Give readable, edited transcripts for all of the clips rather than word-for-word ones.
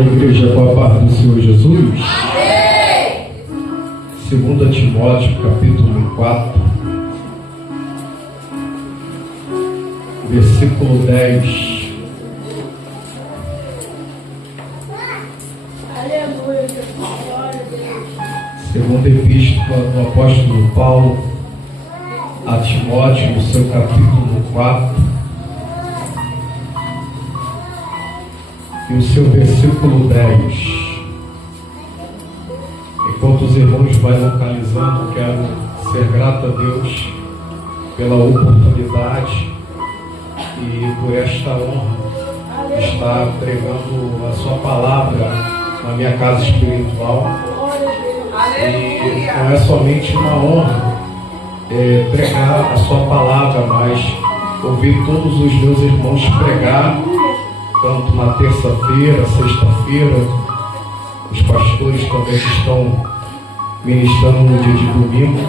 Toda a igreja com a paz do Senhor Jesus. Amém. 2 Timóteo, capítulo 4, versículo 10. Aleluia. Glória a Deus. Segunda epístola do apóstolo Paulo a Timóteo, no seu capítulo 4, e o seu versículo 10. Enquanto os irmãos vão localizando, quero ser grato a Deus pela oportunidade e por esta honra de estar pregando a sua palavra na minha casa espiritual. E não é somente uma honra pregar a sua palavra, mas ouvir todos os meus irmãos pregar, tanto na terça-feira, sexta-feira, os pastores também que estão ministrando no dia de domingo,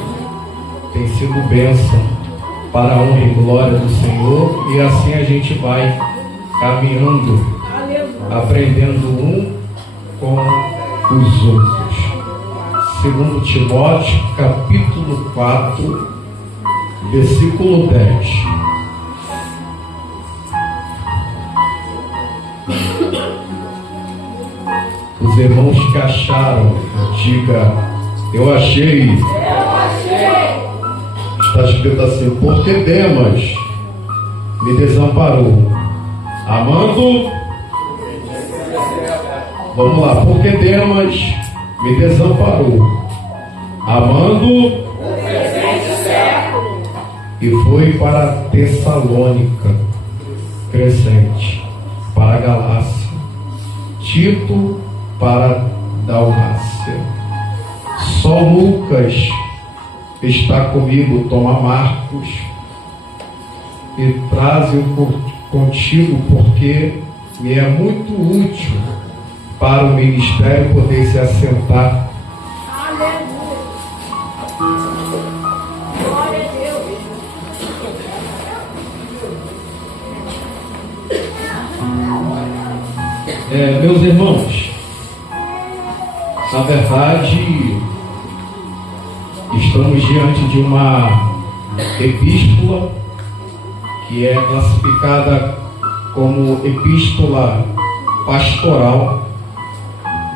tem sido bênção para a honra e glória do Senhor, e assim a gente vai caminhando, aprendendo um com os outros. 2 Timóteo, capítulo 4, versículo 10. Os irmãos que acharam, diga: eu achei. Está escrito assim: porque Demas me desamparou, amando. Vamos lá, porque Demas me desamparou, amando e foi para Tessalônica, Crescente, para Galácia, Tito para Dalmácia. Só Lucas está comigo. Toma Marcos e traze-o contigo, porque me é muito útil para o ministério poder se assentar. Aleluia. Glória a Deus. Meus irmãos, na verdade, estamos diante de uma epístola que é classificada como epístola pastoral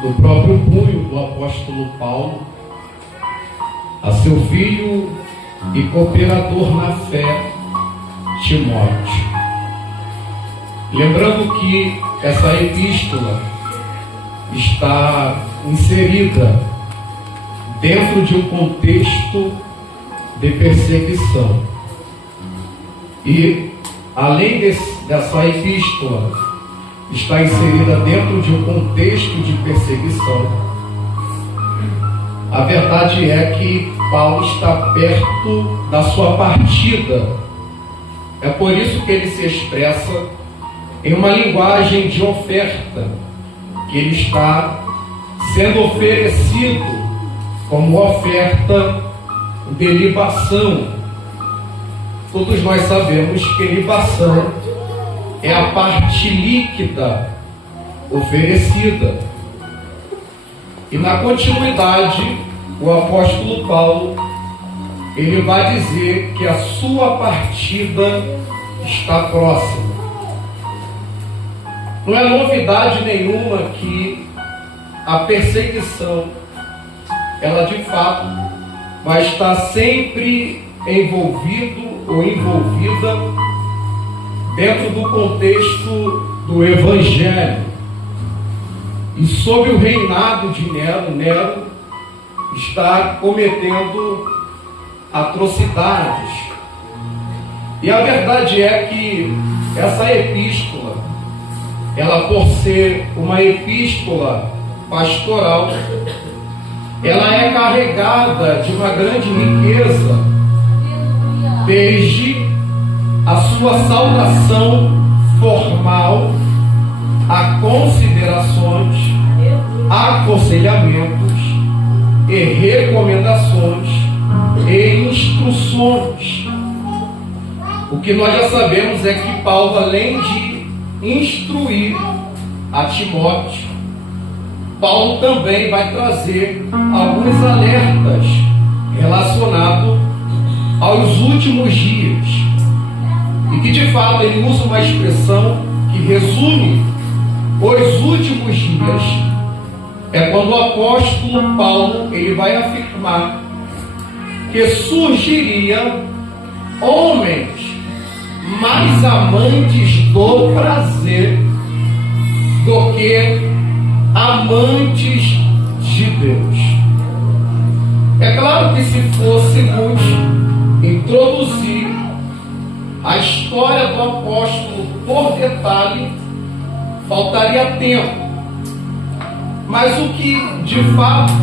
do próprio punho do apóstolo Paulo a seu filho e cooperador na fé, Timóteo. Lembrando que essa epístola está inserida dentro de um contexto de perseguição. E, além dessa epístola está inserida dentro de um contexto de perseguição, a verdade é que Paulo está perto da sua partida. É por isso que ele se expressa em uma linguagem de oferta, que ele está sendo oferecido como oferta de libação. Todos nós sabemos que libação é a parte líquida oferecida. E na continuidade, o apóstolo Paulo, ele vai dizer que a sua partida está próxima. Não é novidade nenhuma que a perseguição, ela de fato vai estar sempre envolvido ou envolvida dentro do contexto do Evangelho. E sob o reinado de Nero está cometendo atrocidades. E a verdade é que essa epístola, ela, por ser uma epístola pastoral, ela é carregada de uma grande riqueza, desde a sua saudação formal a considerações, aconselhamentos e recomendações e instruções. O que nós já sabemos é que Paulo, além de instruir a Timóteo, Paulo também vai trazer alguns alertas relacionados aos últimos dias. E que de fato ele usa uma expressão que resume os últimos dias. É quando o apóstolo Paulo ele vai afirmar que surgiria homens mais amantes do prazer do que amantes de Deus. É claro que se fôssemos introduzir a história do apóstolo por detalhe, faltaria tempo. Mas o que de fato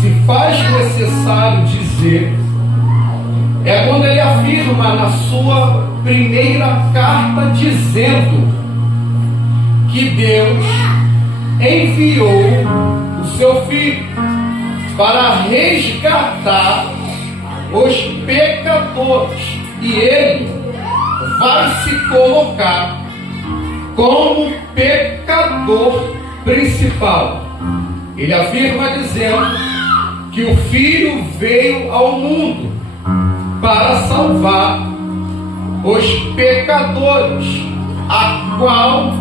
se faz necessário dizer é quando ele afirma na sua primeira carta, dizendo que Deus enviou o seu Filho para resgatar os pecadores, e ele vai se colocar como pecador principal. Ele afirma dizendo que o Filho veio ao mundo para salvar os pecadores, a qual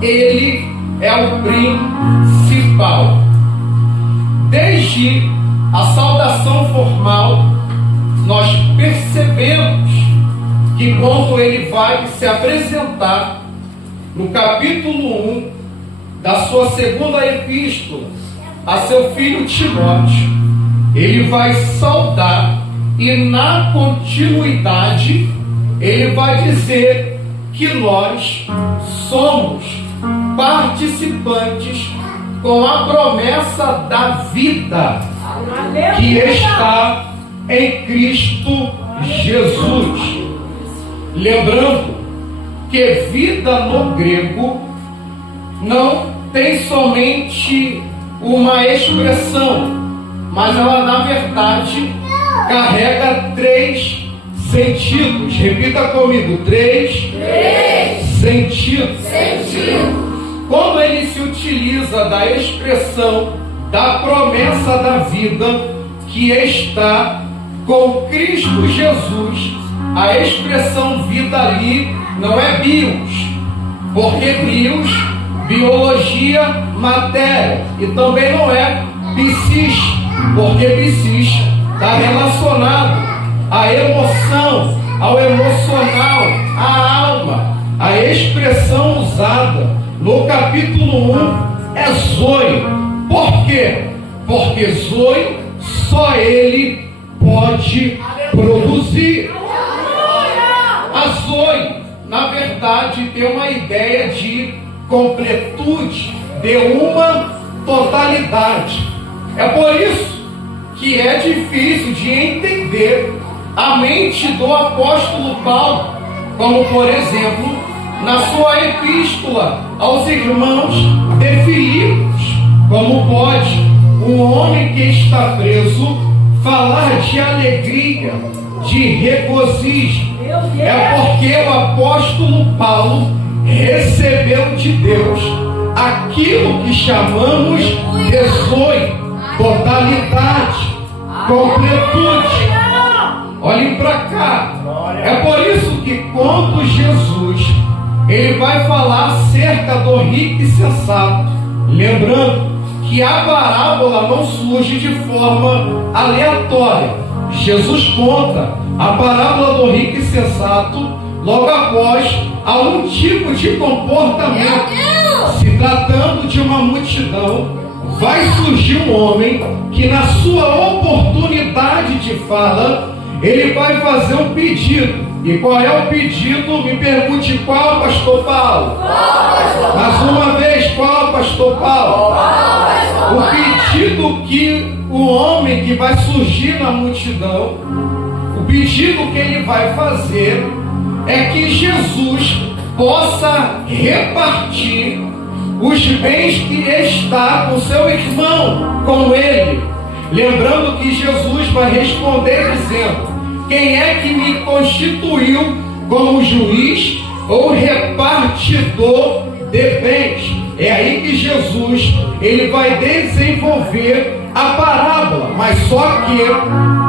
ele é o principal. Desde a saudação formal, nós percebemos que quando ele vai se apresentar no capítulo 1 da sua segunda epístola a seu filho Timóteo, ele vai saudar, e na continuidade ele vai dizer que nós somos participantes com a promessa da vida que está em Cristo Jesus. Lembrando que vida no grego não tem somente uma expressão, mas ela na verdade carrega 3 sentidos. Repita comigo: 3 sentidos. Quando ele se utiliza da expressão da promessa da vida que está com Cristo Jesus, a expressão vida ali não é bios, porque bios, biologia, matéria, e também não é psis, porque psis está relacionado à emoção, ao emocional, à alma. A expressão usada no capítulo 1 é zoe. Por quê? Porque zoe só ele pode produzir. A zoe, na verdade, tem uma ideia de completude, de uma totalidade. É por isso que é difícil de entender a mente do apóstolo Paulo, como por exemplo na sua epístola aos irmãos de Filipos. Como pode um homem que está preso falar de alegria, de regozijo? É porque o apóstolo Paulo recebeu de Deus aquilo que chamamos de zoe, totalidade, completude. Olhem para cá. É por isso que quando Jesus ele vai falar acerca do rico e sensato, lembrando que a parábola não surge de forma aleatória. Jesus conta a parábola do rico e sensato logo após algum tipo de comportamento. Se tratando de uma multidão, vai surgir um homem que na sua oportunidade de fala, ele vai fazer um pedido. E qual é o pedido? Me pergunte qual, pastor Paulo? Mais uma vez, qual, pastor Paulo? O pedido que o homem que vai surgir na multidão, o pedido que ele vai fazer é que Jesus possa repartir os bens que está com seu irmão, com ele. Lembrando que Jesus vai responder dizendo: quem é que me constituiu como juiz ou repartidor de bens? é aí que Jesus ele vai desenvolver a parábola. Mas só que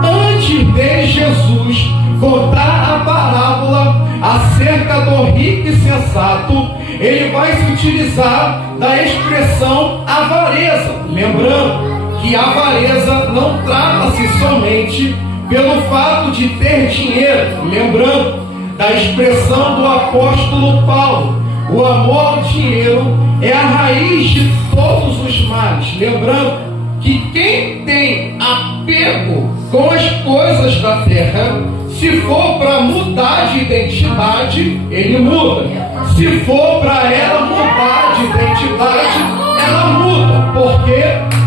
antes de Jesus contar a parábola acerca do rico e sensato, ele vai se utilizar da expressão avareza. Lembrando que a avareza não trata-se somente pelo fato de ter dinheiro. Lembrando da expressão do apóstolo Paulo: o amor ao dinheiro é a raiz de todos os males. Lembrando que quem tem apego com as coisas da terra, se for para mudar de identidade, ele muda. Se for para ela mudar de identidade, ela muda. Por quê?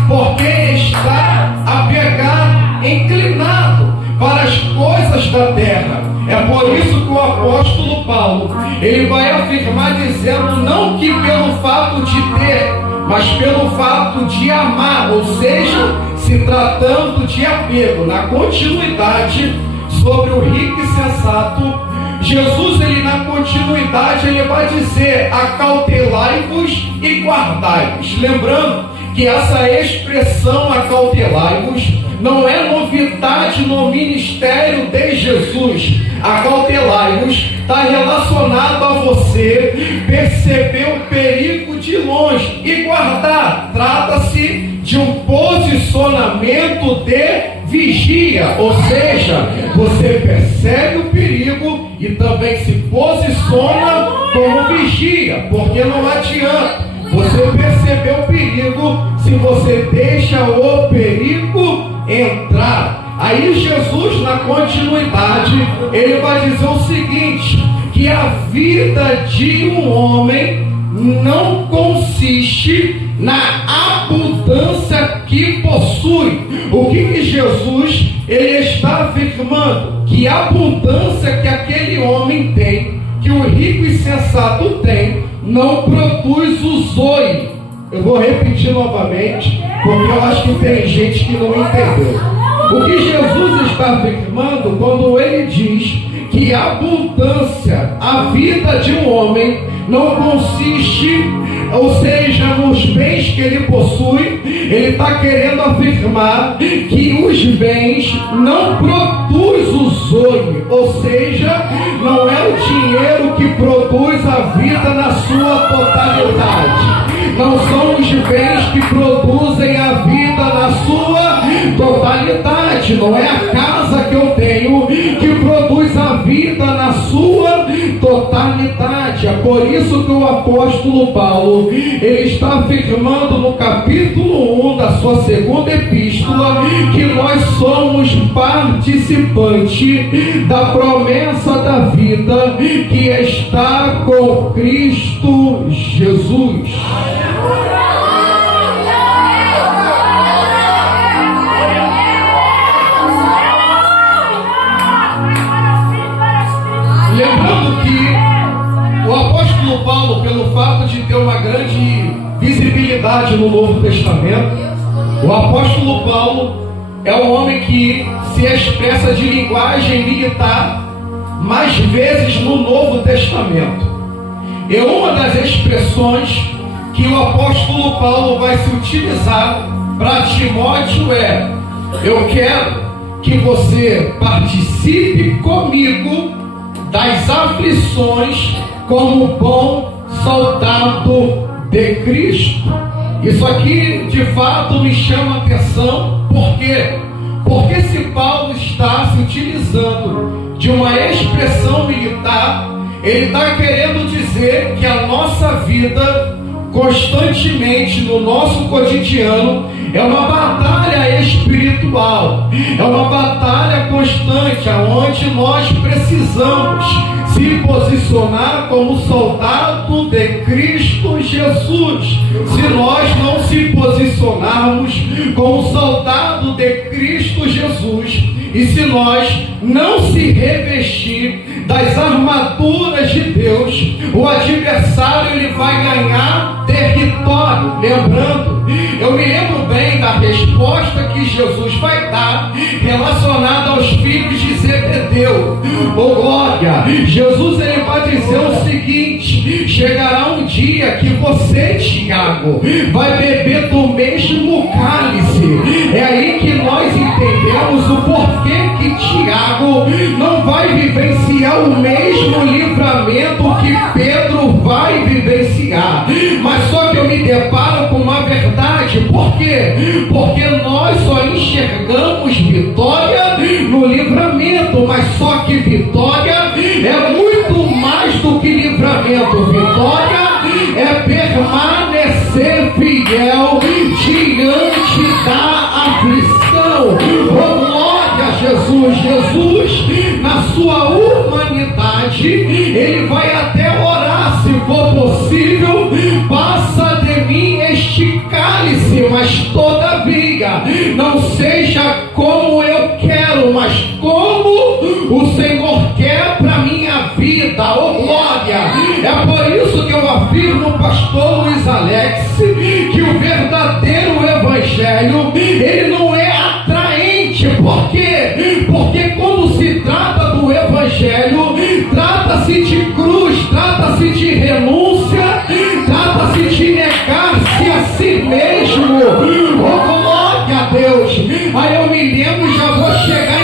Porque está apegado, inclinado para as coisas da terra. É por isso que o apóstolo Paulo ele vai afirmar dizendo não que pelo fato de ter, mas pelo fato de amar, ou seja, se tratando de apego. Na continuidade sobre o rico e sensato, Jesus ele na continuidade ele vai dizer: acautelai-vos e guardai-vos. Lembrando que essa expressão acautelai-vos não é novidade no ministério de Jesus. Acautelai-vos está relacionado a você perceber o perigo de longe e guardar. Trata-se de um posicionamento de vigia, ou seja, você percebe o perigo e também se posiciona como vigia, porque não adianta você perceber o perigo se você deixa o perigo entrar. Aí Jesus, na continuidade, ele vai dizer o seguinte: que a vida de um homem não consiste na abundância que possui. O que Jesus ele está afirmando? Que a abundância que aquele homem tem, que o rico e sensato tem, não produz o zoe. Eu vou repetir novamente, porque eu acho que tem gente que não entendeu. O que Jesus está afirmando quando ele diz que a abundância, a vida de um homem, não consiste, ou seja, nos bens que ele possui, ele está querendo afirmar que os bens não produzem o zoe, ou seja, não é o dinheiro que produz a vida na sua totalidade. Não são os bens que produzem a vida na sua totalidade. Não é a casa que eu tenho que produz a vida na sua totalidade. É por isso que o apóstolo Paulo ele está afirmando no capítulo 1 da sua segunda epístola que nós somos participantes da promessa da vida que está com Cristo Jesus. Lembrando que o apóstolo Paulo, pelo fato de ter uma grande visibilidade no Novo Testamento, o apóstolo Paulo é um homem que se expressa de linguagem militar mais vezes no Novo Testamento. E uma das expressões que o apóstolo Paulo vai se utilizar para Timóteo é: eu quero que você participe comigo das aflições como bom soldado de Cristo. Isso aqui de fato me chama a atenção. Por quê? Porque se Paulo está se utilizando de uma expressão militar, ele está querendo dizer que a nossa vida constantemente no nosso cotidiano é uma batalha espiritual, é uma batalha constante, onde nós precisamos se posicionar como soldado de Cristo Jesus. Se nós não se posicionarmos como soldado de Cristo Jesus, e se nós não se revestir das armaduras de Deus, o adversário ele vai ganhar território. Lembrando, eu me lembro bem da resposta que Jesus vai dar relacionada aos filhos de Zebedeu. Oh glória! Jesus ele vai dizer o seguinte: chegará um dia dia que você, Tiago, vai beber do mesmo cálice. É aí que nós entendemos o porquê que Tiago não vai vivenciar o mesmo livramento que Pedro vai vivenciar. Mas só que eu me deparo com uma verdade. Por quê? Porque nós só enxergamos vitória no livramento, mas só que vitória é muito mais do que livramento. Vitória é permanecer fiel diante da aflição. Oh, glória a Jesus. Jesus, na sua humanidade, ele vai até orar, se for possível, passa de mim este cálice, mas todavia não seja como eu quero, mas como o Senhor quer para minha vida. Oh, glória! É por isso que eu afirmo, pastor Luiz Alex, que o verdadeiro evangelho, ele não é atraente. Por quê? Porque quando se trata do evangelho, trata-se de cruz, trata-se de renúncia, trata-se de negar-se a si mesmo. Oh, glória a Deus! Aí eu me lembro, já vou chegar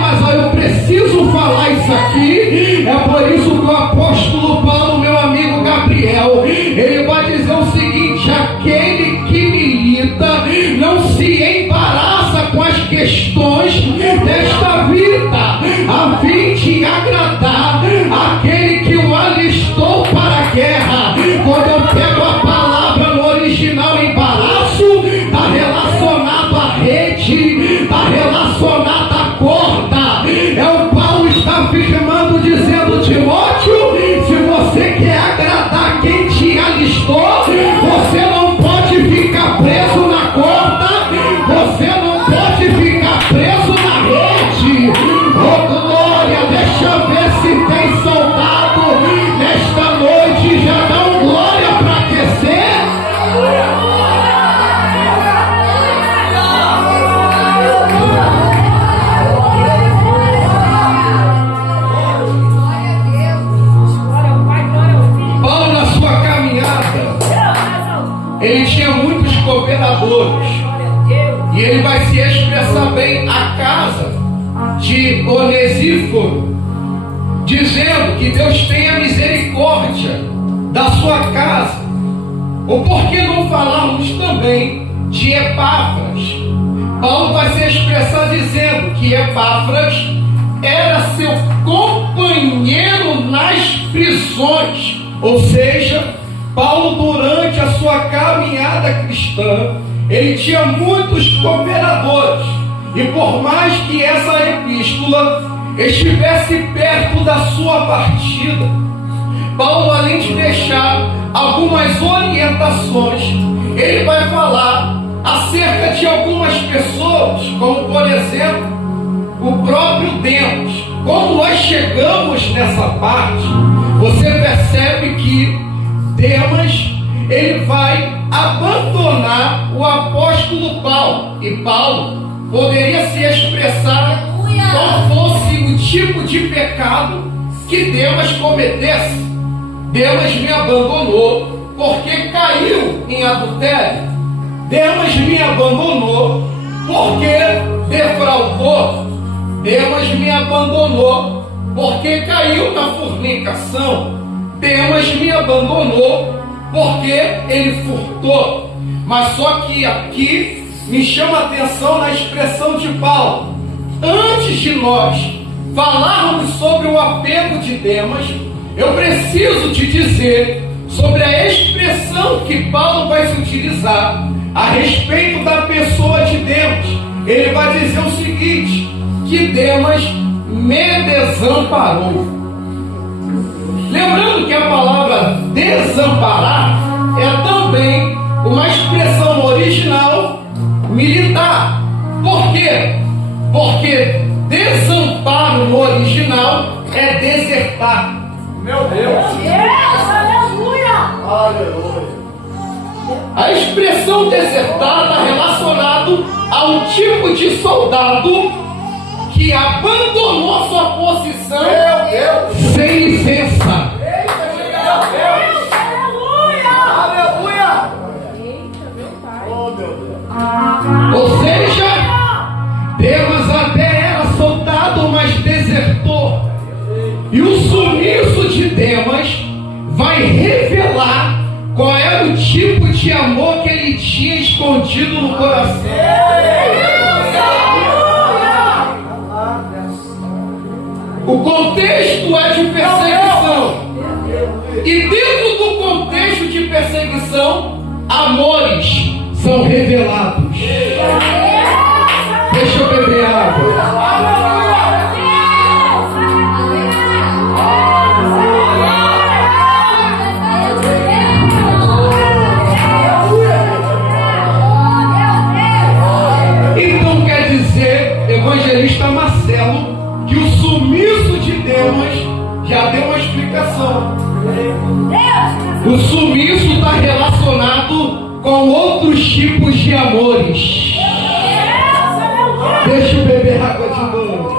mas eu preciso falar isso aqui. É por isso que o apóstolo Paulo, meu amigo Gabriel, ele vai dizer o seguinte: aquele que milita não se embaraça com as questões desta vida, a fim de agradar aquele que o alistou para a guerra. Quando eu pego a palavra no original, embaraço, está relacionado à rede, está relacionado à corda. É o Paulo está afirmando, dizendo: Timóteo, se você quer agradar quem te alistou, você não pode ficar preso na corda, você não pode ficar preso na rede. Oh, glória! Deixa eu ver se tem soldado nesta noite. Já dá um glória para aquecer. Paulo, na sua caminhada, ele tinha muitos cooperadores, e ele vai se expressar bem a casa de Onesíforo, dizendo que Deus tenha misericórdia da sua casa. Ou por que não falarmos também de Epáfras? Paulo vai se expressar dizendo que Epáfras era seu companheiro nas prisões. Ou seja, Paulo, durante a sua caminhada cristã, ele tinha muitos cooperadores. E por mais que essa epístola estivesse perto da sua partida, Paulo, além de deixar algumas orientações, ele vai falar acerca de algumas pessoas, como por exemplo, o próprio Demas. Quando nós chegamos nessa parte, você percebe que Demas, ele vai abandonar o apóstolo Paulo. E Paulo poderia se expressar qual fosse o tipo de pecado que Demas cometesse. Demas me abandonou porque caiu em adultério. Demas me abandonou porque defraudou. Demas me abandonou porque caiu na fornicação. Demas me abandonou porque ele furtou. Mas só que aqui me chama a atenção na expressão de Paulo. Antes de nós falarmos sobre o apego de Demas, eu preciso te dizer sobre a expressão que Paulo vai se utilizar a respeito da pessoa de Demas. Ele vai dizer o seguinte: que Demas me desamparou. Lembrando que a palavra desamparar é também uma expressão original militar. Por quê? Porque desamparo no original é desertar. Meu Deus! Aleluia! Aleluia! A expressão desertar está relacionado a um tipo de soldado que abandonou sua posição sem licença. Aleluia! revelar qual era o tipo de amor que ele tinha escondido no coração. O contexto é de perseguição. E dentro do contexto de perseguição, amores são revelados. Deixa eu beber água. Então quer dizer, evangelista Marcelo, que o sumiço de Demas já deu uma explicação. O sumiço está relacionado com outros tipos de amores. Deixa eu beber água de novo.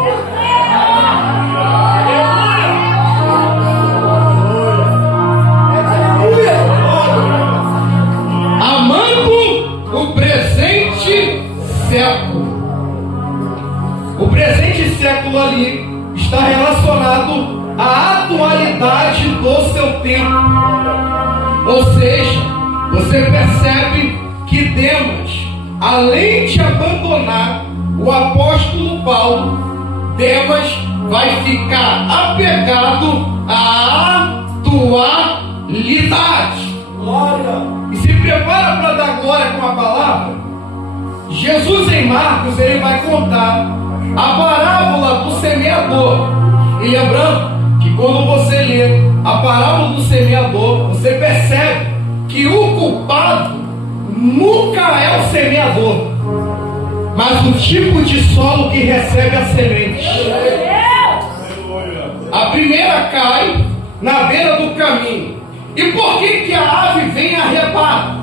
Amando o presente século. O presente século ali está relacionado à atualidade do seu tempo. Ou seja, você percebe que Demas, além de abandonar o apóstolo Paulo, Demas vai ficar apegado à atualidade. E se prepara para dar glória com a palavra. Jesus em Marcos, ele vai contar a parábola do semeador. E lembrando que quando você lê a parábola do semeador, você percebe que o culpado nunca é o semeador, mas o tipo de solo que recebe a semente. A primeira cai na beira do caminho. E por que a ave vem arrebatar?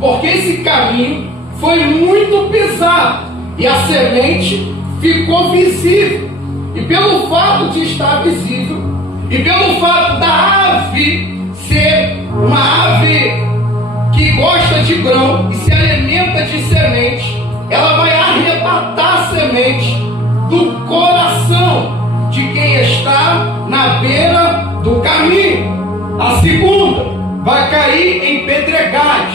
Porque esse caminho foi muito pisado e a semente ficou visível. E pelo fato de estar visível, e pelo fato da ave ser uma ave que gosta de grão e se alimenta de semente, ela vai arrebatar a semente do coração de quem está na beira do caminho. A segunda vai cair em pedregais.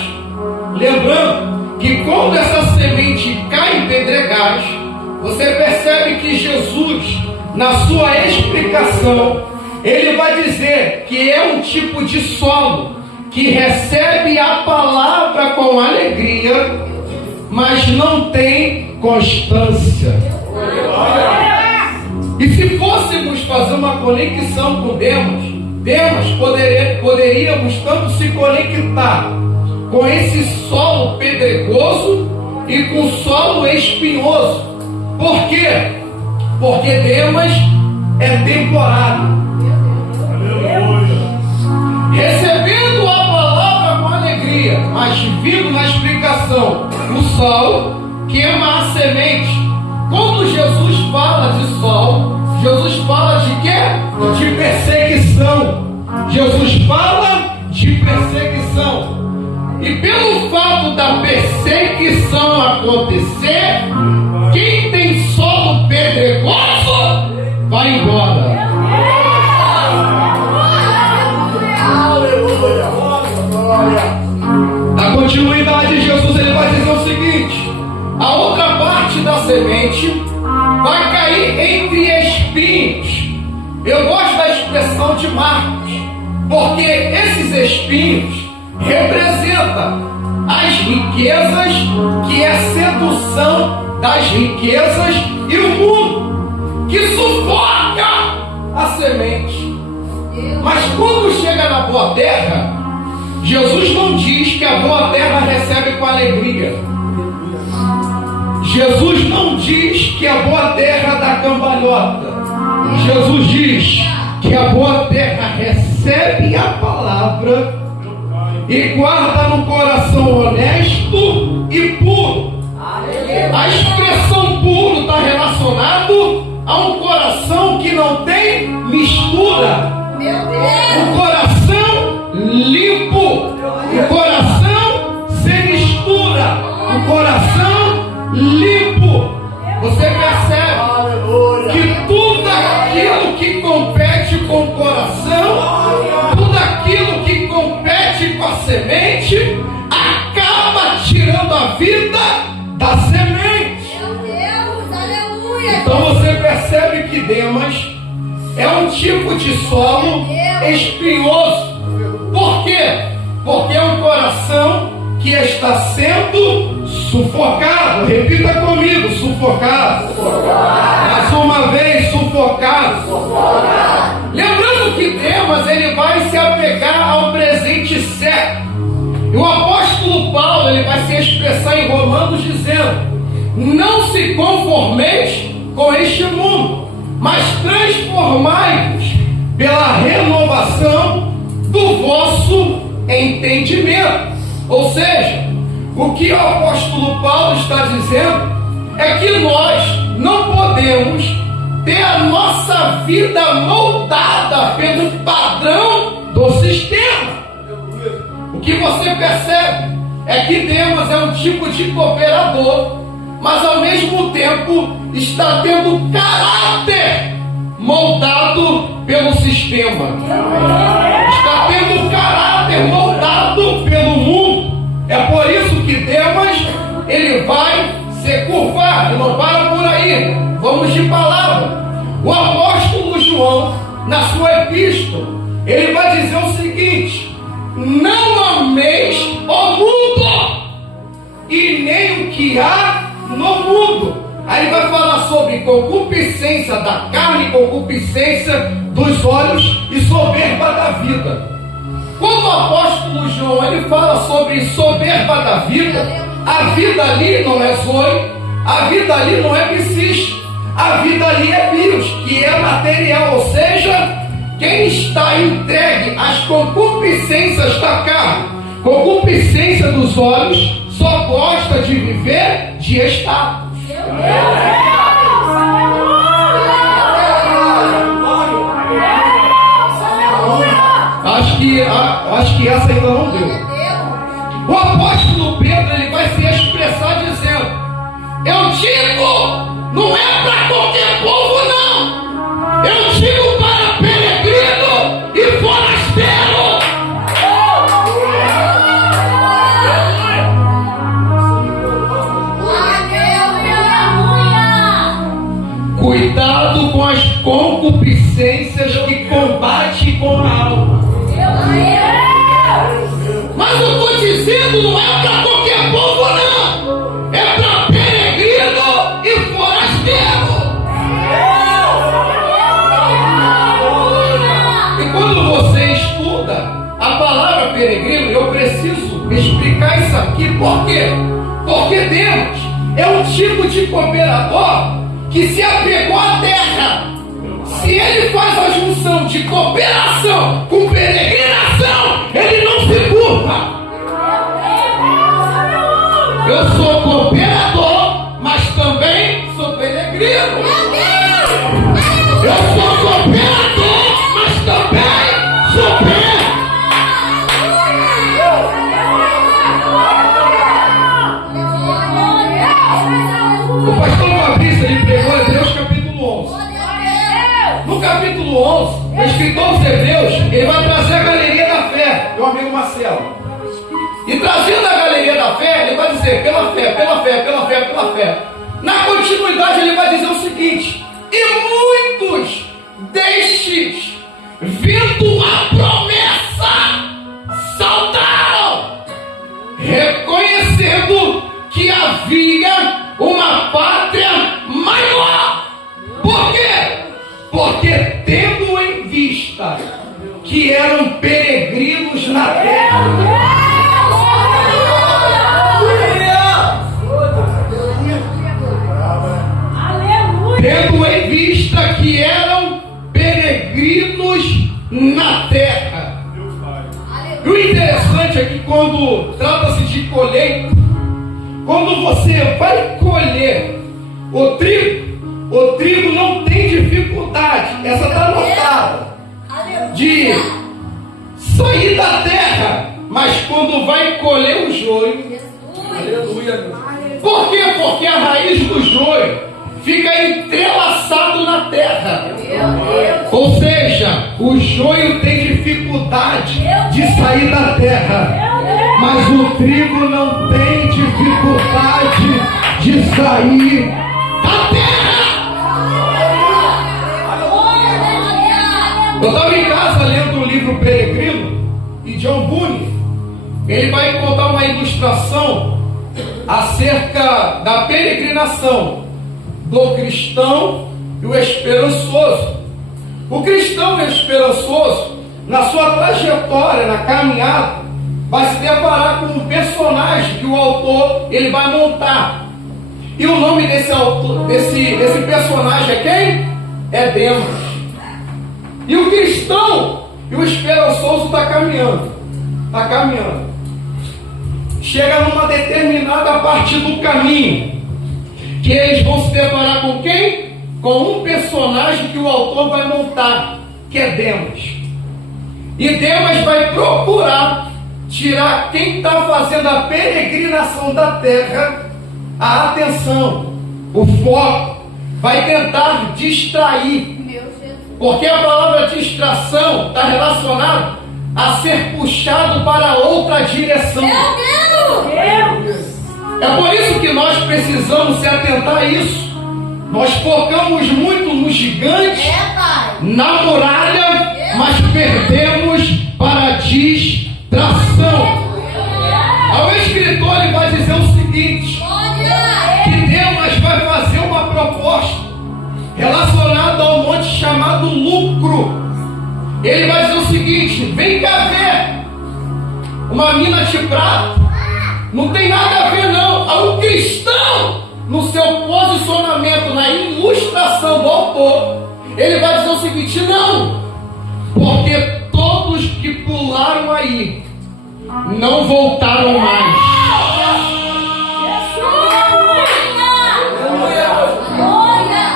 Lembrando que quando essa semente cai em pedregais, você percebe que Jesus, na sua explicação, ele vai dizer que é um tipo de solo que recebe a palavra com alegria, mas não tem constância. E se fôssemos fazer uma conexão com Demas, poderíamos tanto se conectar com esse solo pedregoso e com o solo espinhoso. Por quê? Porque Demas é temporário. Recebendo a palavra com alegria, mas vindo na explicação, o sol queima a semente. Quando Jesus fala de sol, Jesus fala de quê? De perseguição. Jesus fala de perseguição. E pelo fato da perseguição acontecer, quem tem solo pedregoso vai embora. Na continuidade, Jesus ele vai dizer o seguinte: a outra parte da semente vai cair entre espinhos. Eu gosto da expressão de Marcos, porque esses espinhos representam as riquezas, que é a sedução das riquezas e o mundo, que sufoca a semente. Mas quando chega na boa terra, Jesus não diz que a boa terra recebe com alegria. Jesus não diz que a boa terra dá cambalhota. Jesus diz que a boa terra recebe a palavra e guarda no coração honesto e puro. A expressão puro está relacionado a um coração que não tem mistura. Um coração limpo, um coração sem mistura, um coração limpo. Você percebe que tudo aquilo que compete com o coração, tudo aquilo que Demas é um tipo de solo espinhoso. Por quê? Porque é um coração que está sendo sufocado. Repita comigo, sufocado. Mais uma vez, sufocado. Lembrando que Demas, ele vai se apegar ao presente século. E o apóstolo Paulo, ele vai se expressar em Romanos dizendo: não se conformeis com este mundo, mas transformai-vos pela renovação do vosso entendimento. Ou seja, o que o apóstolo Paulo está dizendo é que nós não podemos ter a nossa vida moldada pelo padrão do sistema. O que você percebe é que Demas é um tipo de cooperador, mas ao mesmo tempo está tendo caráter moldado pelo sistema. Está tendo caráter moldado pelo mundo. É por isso que Demas, ele vai se curvar, e não para por aí. Vamos de palavra. O apóstolo João, na sua epístola, ele vai dizer o seguinte: não ameis o mundo e nem o que há no mundo. Aí vai falar sobre concupiscência da carne, concupiscência dos olhos e soberba da vida. Quando o apóstolo João ele fala sobre soberba da vida, a vida ali não é zoe, a vida ali não é psique, a vida ali é bios, que é material, ou seja, quem está entregue às concupiscências da carne, concupiscência dos olhos, só gosta de viver de status. Acho que essa ainda não deu. O apóstolo Pedro ele vai se expressar dizendo: eu digo, não é para qualquer povo não, eu digo para peregrino e forasteiro. Cuidado com as concupiscências que combatem com a alma. Mas eu estou dizendo, não é para qualquer povo não, é para peregrino e forasteiro. E quando você estuda a palavra peregrino, eu preciso explicar isso aqui. Por quê? Porque Deus é um tipo de cooperador que se apegou à terra. Se ele faz a junção de cooperação com peregrinação, ele não se curva. Eu sou cooperador, mas também sou peregrino. Eu sou cooperador, mas também sou peregrino. O pastor Fabrício ele pregou Hebreus capítulo 11. No capítulo 11, o escritor aos Hebreus, ele vai trazer a galeria da fé, meu amigo Marcelo. E trazendo a galeria da fé, ele vai dizer pela fé, pela fé, pela fé, pela fé. Na continuidade, ele vai dizer o seguinte: e muitos destes, vendo a promessa, saltaram, reconhecendo que havia uma pátria maior. Por quê? Porque tendo em vista que eram peregrinos na terra, tendo em vista que eram peregrinos na terra. E o interessante é que quando trata-se de colheita, quando você vai colher o trigo não tem dificuldade, essa está anotada, de sair da terra, mas quando vai colher o joio, aleluia. Por quê? Porque a raiz do joio fica entrelaçado na terra. Ou seja, o joio tem dificuldade de sair da terra, mas o trigo não tem dificuldade de sair da terra. Eu estava em casa lendo o livro Peregrino e John Bunyan, ele vai contar uma ilustração acerca da peregrinação do cristão e o esperançoso. O cristão e o esperançoso, na sua trajetória, na caminhada, vai se deparar com um personagem que o autor ele vai montar. E o nome desse autor, desse personagem é quem? É Demas. E o cristão e o esperançoso está caminhando. Está caminhando. Chega numa determinada parte do caminho, que eles vão se deparar com quem? Com um personagem que o autor vai montar, que é Demas. E Demas vai procurar tirar quem está fazendo a peregrinação da terra a atenção, o foco, vai tentar distrair. Porque a palavra distração está relacionada a ser puxado para outra direção. É por isso que nós precisamos se atentar a isso. Nós focamos muito no gigante, na muralha, mas perdemos para a distração. Ao escritor ele vai dizer o seguinte, que Demas vai fazer uma proposta relacionada ao monte chamado lucro. Ele vai dizer o seguinte: vem cá ver uma mina de prata, não tem nada a ver não. O cristão, no seu posicionamento, na ilustração do autor, ele vai dizer o seguinte: não, porque todos que pularam aí não voltaram mais.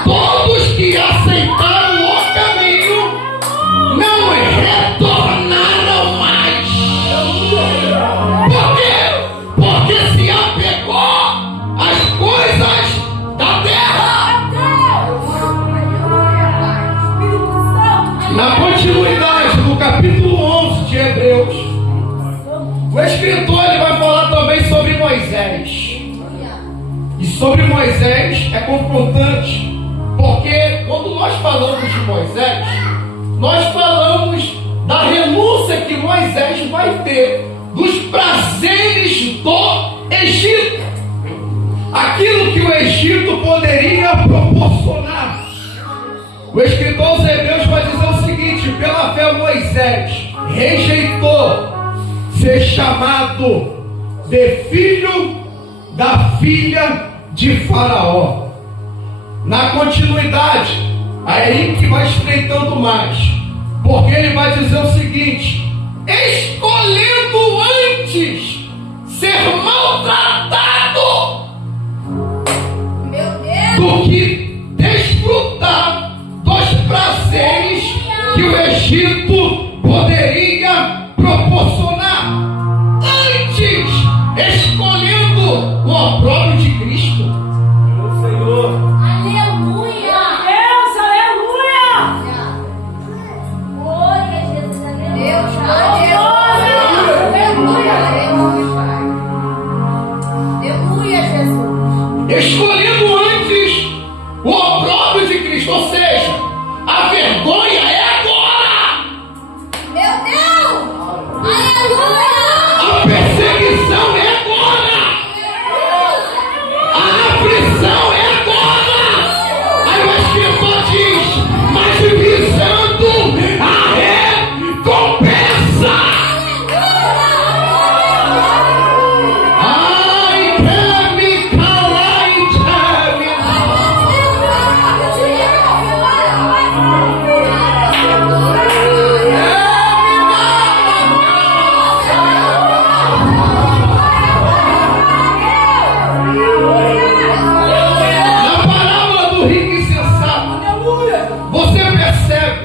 Todos que aceitaram o caminho não retornaram mais. Por quê? Porque se apegou às coisas da terra. Na continuidade, no capítulo 11 de Hebreus, o escritor ele vai falar também sobre Moisés. E sobre Moisés é confrontante, porque quando nós falamos de Moisés, nós falamos da renúncia que Moisés vai ter dos prazeres do Egito, aquilo que o Egito poderia proporcionar. O escritor aos Hebreus vai dizer o seguinte: pela fé Moisés rejeitou ser chamado de filho da filha de Faraó. Na continuidade, aí que vai estreitando mais, porque ele vai dizer o seguinte: escolhendo antes ser maltratado do que desfrutar dos prazeres que o Egito poderia proporcionar, antes escolhendo o opróbrio de Cristo. Meu Senhor. Aleluia! Deus, aleluia! Glória a Jesus, Deus, aleluia! Aleluia, Jesus! Escolhendo antes o opróbrio de Cristo, ou seja, a vergonha é agora. Meu Deus! Aleluia! A perseguição é agora. A aflição é agora. Aí o escritor diz: mas visando a recompensa. Ai, quer me calar e Na parábola do rico insensato, você percebe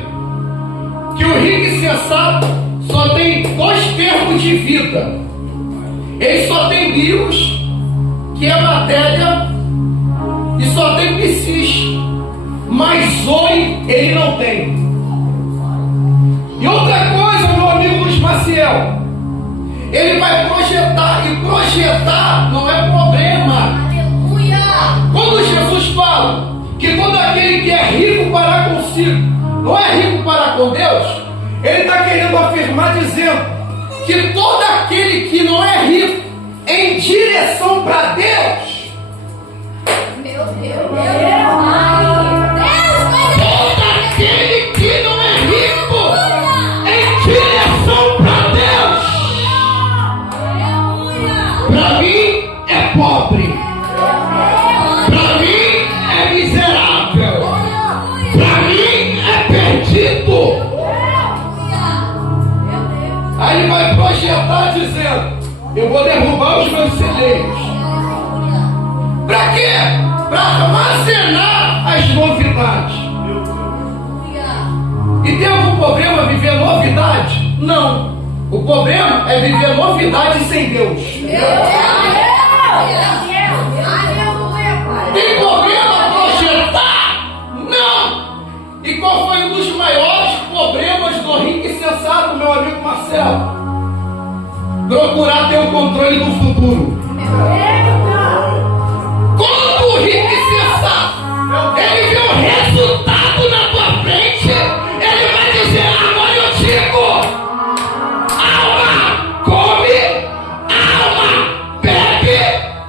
que o rico insensato só tem dois termos de vida. Ele só tem bios, que é matéria, e só tem psis, mas zoe ele não tem. E outra coisa, meu amigo Luiz Maciel, ele vai projetar, e projetar não é problema. Aleluia! Quando Jesus fala que todo aquele que é rico fará consigo não é rico para com Deus, ele está querendo afirmar dizendo que todo aquele que não é rico em direção para Deus, Meu Deus, meu Deus, todo aquele que não é rico em direção para Deus, para mim é pobre, para mim é miserável, para mim é perdido. Aí ele vai projetar dizendo: eu vou derrubar os meus celeiros. Para quê? Para armazenar as novidades. E tem algum problema viver novidade? Não. O problema é viver novidade sem Deus. Tem problema projetar? Não. E qual foi um dos maiores problemas do rico e sensato, meu amigo Marcelo? Procurar ter o controle do futuro. Quando o rico e sensato ele vê o resultado na tua frente, ele vai dizer: agora eu digo, alma come, alma bebe,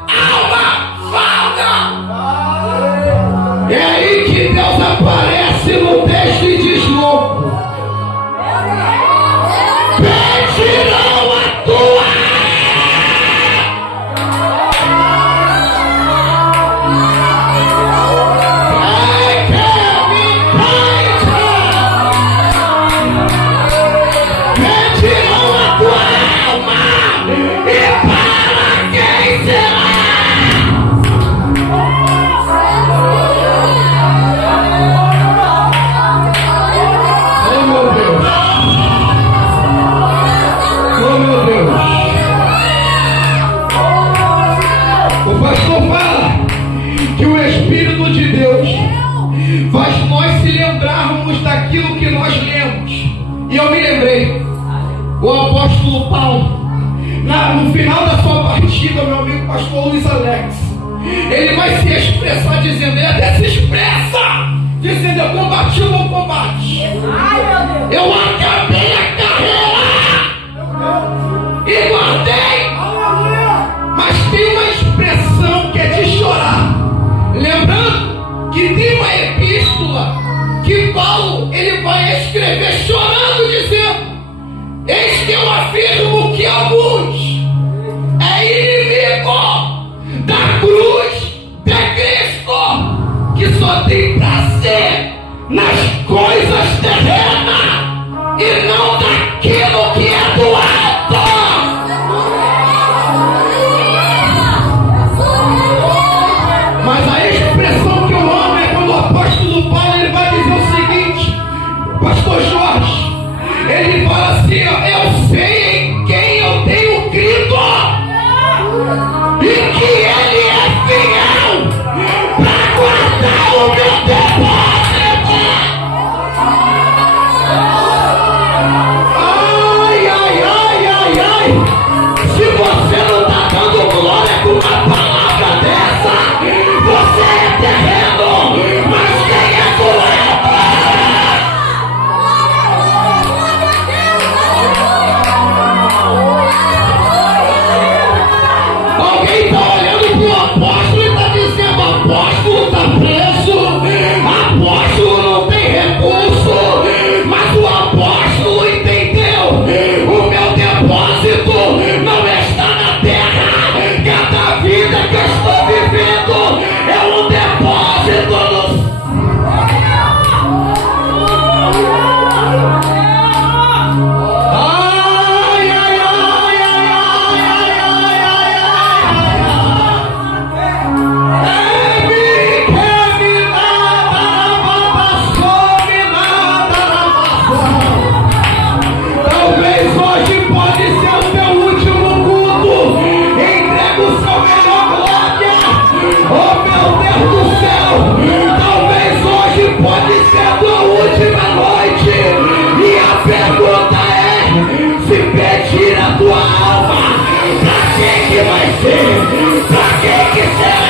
alma falta. É aí que Deus aparece no texto e diz: louco, pedirão a tua. Faz nós se lembrarmos daquilo que nós lemos. E eu me lembrei, o apóstolo Paulo, no final da sua partida, meu amigo pastor Luiz Alex, ele vai se expressar dizendo, ele até se expressa, dizendo: eu combati o bom combate, eu acabei a carreira e guardei. Mas tem uma expressão que é de chorar. Lembrando que tem uma epístola que Paulo ele vai escrever chorando, dizendo: eis que eu afirmo que alguns é inimigo da cruz de Cristo, que só tem prazer nas coisas terrenas e não daquilo que é do alto. Mas a expressão que eu amo é quando o apóstolo Paulo ele vai dizer o seguinte: pastor Jorge, ele fala assim: ó, eu sei em quem eu tenho crido e que ele é fiel para guardar o meu depósito. Ai, ai, ai, ai, ai. Se você não está dando glória com uma palavra dessa, você é terreno, mas quem é poeta? Alguém está olhando para o apóstolo e está dizendo: apóstolo está preso, apóstolo não tem recurso. Mas o apóstolo entendeu: o meu depósito não está na terra. Cada vida que eu estou vivendo é um depósito no céu. Ai, ai, ai, ai, ai, ai, talvez hoje pode ser o teu último culto. Entrega o seu melhor glória. Oh meu Deus do céu, talvez hoje pode ser a tua última noite. E a pergunta é: se pedir a tua alma, pra que vai ser? Pra que será?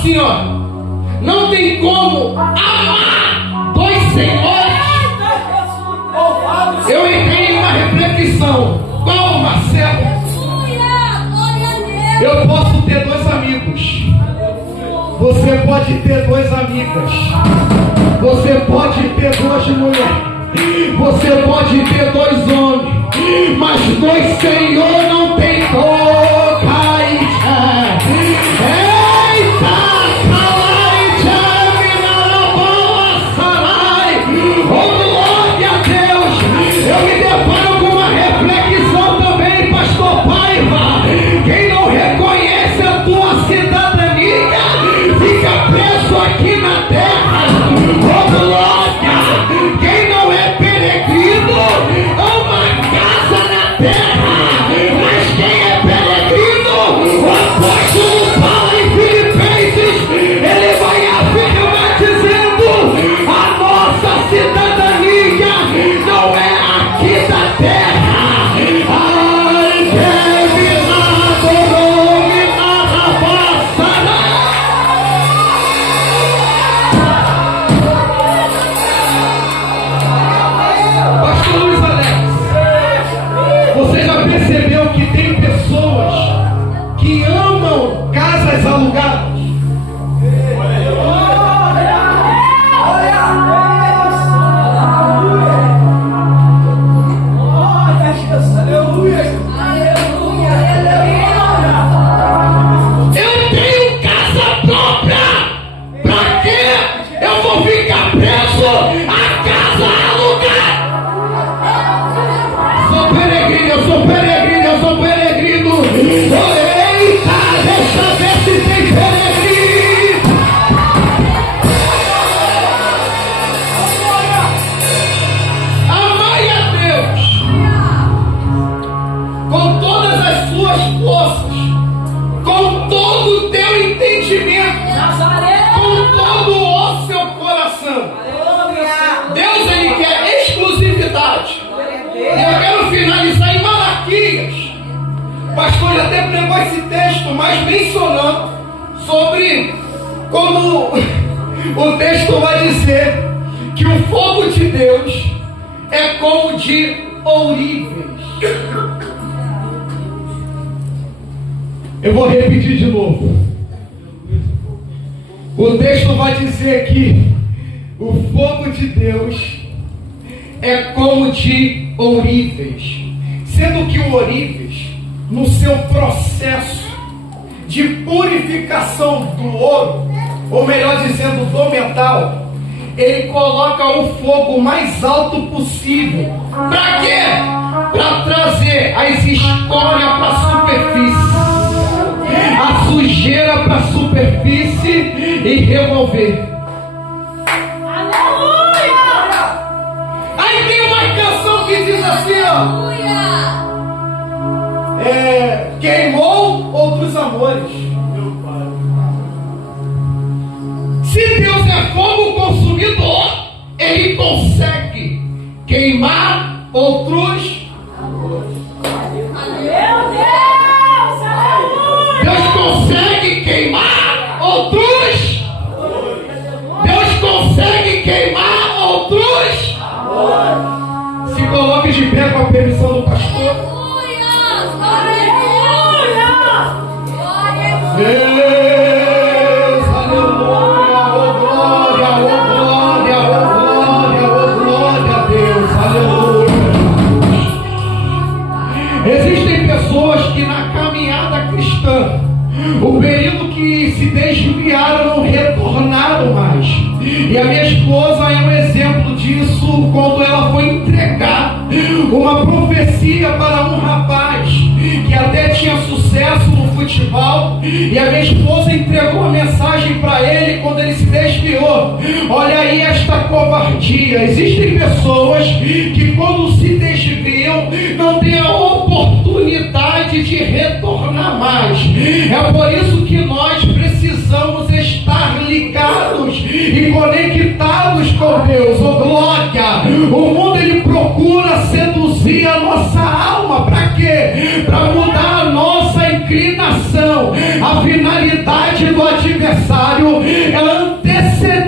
assim, ó, não tem como amar dois senhores. Eu entrei em uma reflexão. Qual, Marcelo? Eu posso ter dois amigos. Você pode ter duas amigas. Você pode ter duas mulheres. Você pode ter dois homens. Mas dois senhor não tem boca. Eita, oh, glória a Deus. Eu me deparo com uma reflexão também, pastor Paiva. Quem não reconhece a tua cidadania fica preso aqui na terra. Oh, glória. Quem não é peregrino é uma casa na terra. Mas quem é peregrino, o apóstolo Paulo em Filipenses, ele vai afirmar dizendo: a nossa cidadania não é aqui da terra. Ai, terminado, nome na passará. Pastor Luiz Alex, você já percebeu que tem pessoas que amam casas alugadas? Eu tenho casa própria. Pra quê? Eu vou ficar preso a casa alugada. Sou peregrino, eu sou peregrino, eu sou peregrino. Eita, deixa eu ver se tem peregrino. Amai a Deus com todas as suas forças, com todo o teu entendimento, com todo o seu coração. Deus, ele quer exclusividade. E eu quero finalizar em Malaquias. Pastor, ele até pregou esse texto, mas mencionando sobre como o texto vai dizer que o fogo de Deus é como de ourives. Eu vou repetir de novo. O texto vai dizer que o fogo de Deus é como de ourives, sendo que o ourives, no seu processo de purificação do ouro, ou melhor dizendo, do metal, ele coloca o fogo mais alto possível. Para quê? Para trazer as escórias para a superfície, a sujeira para a superfície e remover. Aí tem uma canção que diz assim, ó, queimou outros amores. Se Deus é fogo consumidor, ele consegue queimar outros amores. Deus consegue queimar outros. Deus consegue queimar outros. Se coloque de pé com a permissão do pastor. Deus, aleluia, oh glória, oh glória, oh glória, oh glória a Deus, aleluia. Existem pessoas que na caminhada cristã, o período que se desviaram não retornaram mais. E a minha esposa é um exemplo disso, quando ela foi entregar uma profecia para um rapaz que até tinha sucesso no futebol, e a minha esposa entregou uma mensagem para ele quando ele se desviou. Olha aí esta covardia. Existem pessoas que quando se desviam não têm a oportunidade de retornar mais. É por isso que nós precisamos estar ligados e conectados com Deus. Oh glória! O mundo ele procura seduzir a nossa alma. Para quê? Para mudar a nossa inclinação. A finalidade do adversário adversário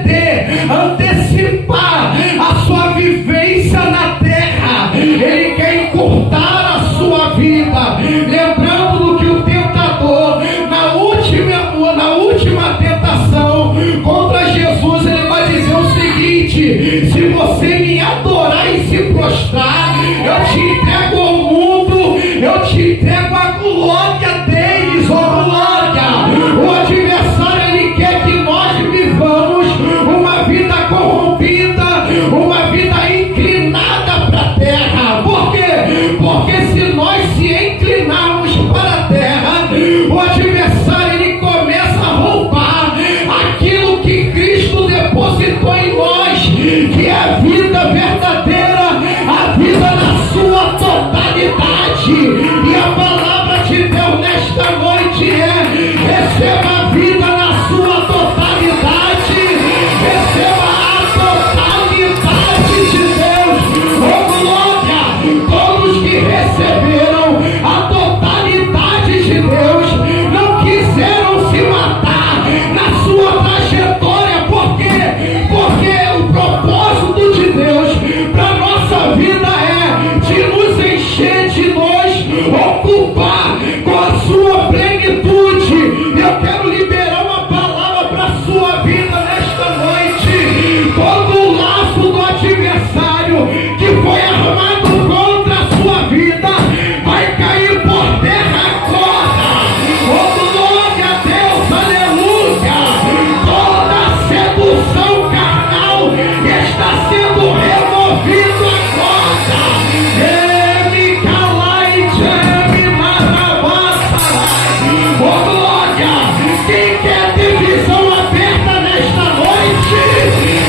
é antecipar a sua vivência na terra. Ele quer encurtar a sua vida. Lembrando do que o tentador, na última tentação contra Jesus, ele vai dizer o seguinte: se você me adorar e se prostrar, eu te entrego ao mundo, eu te entrego a glória deles, ó glória. O adversário, ele quer que nós vivamos uma vida corrompida, uma vida inclinada para a terra. Por quê? Porque se nós se inclinarmos para a terra, o adversário, ele começa a roubar aquilo que Cristo depositou em nós, que é a vida verdadeira, a vida na sua totalidade. E a palavra de Deus nesta noite é: receba a vida na sua totalidade, receba a totalidade de Deus. Oh glória! Todos que receberam a totalidade de Deus não quiseram se matar na sua trajetória. Por quê? Porque o propósito de Deus para nossa vida é de nos encher, de nos ocupar com a sua plenitude. Eu quero liberar uma palavra para a sua vida nesta noite. Todo o laço do adversário que foi armado contra a sua vida vai cair por terra agora. Oh glória a Deus, aleluia. Toda sedução carnal está sendo removida agora. Me calai, me marabata. Oh glória. Quem quer ter visão aberta nesta noite?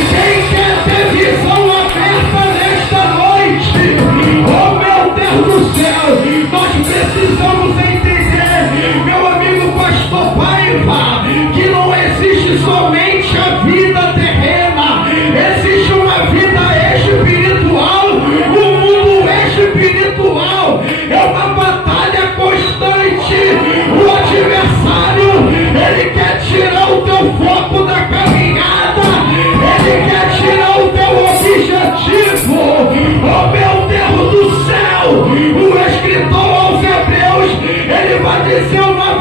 Quem quer ter visão aberta nesta noite? Oh meu Deus do céu, nós precisamos entender, meu amigo pastor Paiva, que não existe somente a vida terrena, existe uma vida espiritual. O mundo espiritual é uma batalha constante. O adversário, ele quer tirar o teu foco da caminhada, ele quer tirar o teu objetivo. Oh meu Deus do céu, o escritor aos Hebreus, ele vai dizer uma